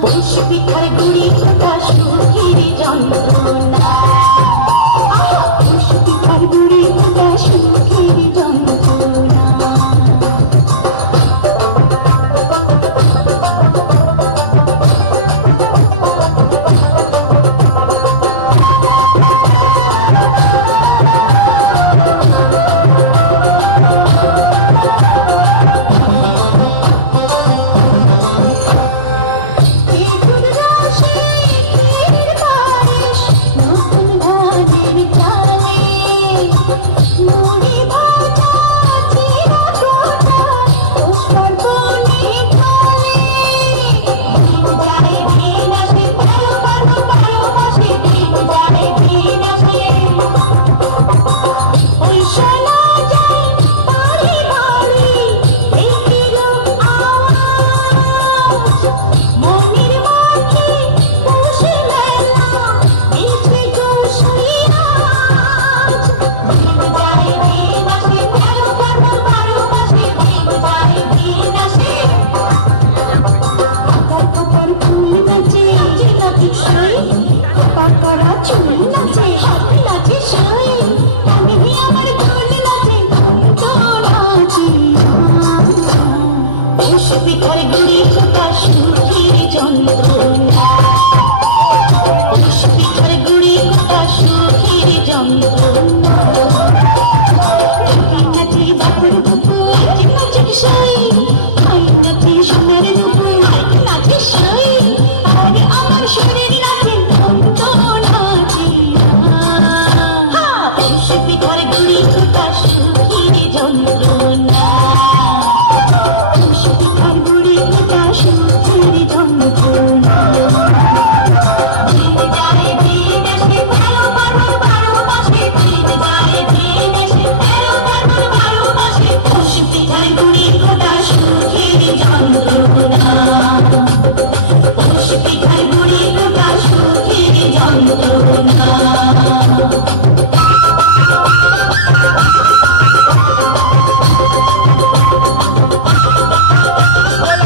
পিঠার গুড়ি ছোটা সুখের যন্ত্রণা পিঠার গুড়ি ছোটা সুখ ছবি করে ঘুরে খোকা সুখীর চন্দ্র ছবি করে ঘুরে খোকা সুখীর চন্দ্র Thank you.